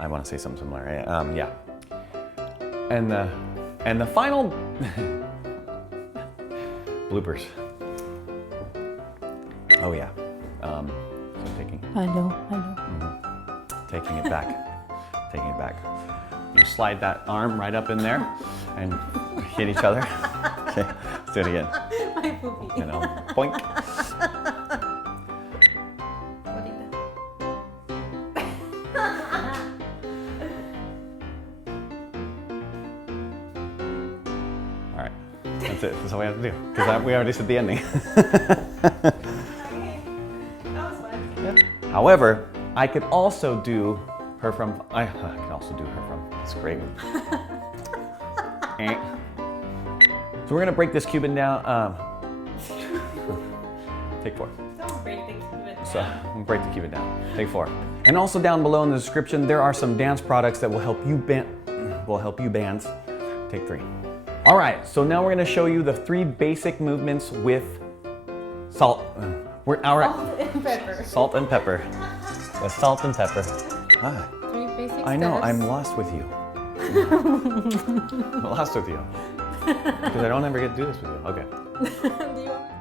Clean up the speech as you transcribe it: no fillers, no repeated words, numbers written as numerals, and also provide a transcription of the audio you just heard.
I want to say something similar. Right? Yeah. And the final bloopers. Oh yeah. So taking. Hello. Taking it back. Taking it back. You slide that arm right up in there and hit each other. Okay, let's do it again. My poopy. You know, boink. All right, that's it. That's all we have to do. Because we already said the ending. Okay, that was fun. Yeah. However, I could also do her from. I can also do her from. It's great. So we're gonna break this Cuban down. Take 4. Don't break the Cuban. So I'm gonna break the Cuban down. Take 4. And also down below in the description, there are some dance products that will help you bands. Take 3. All right. So now we're gonna show you the 3 basic movements with salt. Salt and pepper. Salt and pepper. With salt and pepper. Ah, 3 basic I know. steps. I'm lost with you. I'm lost with you. Because I don't ever get to do this with you. Okay. Do you want me to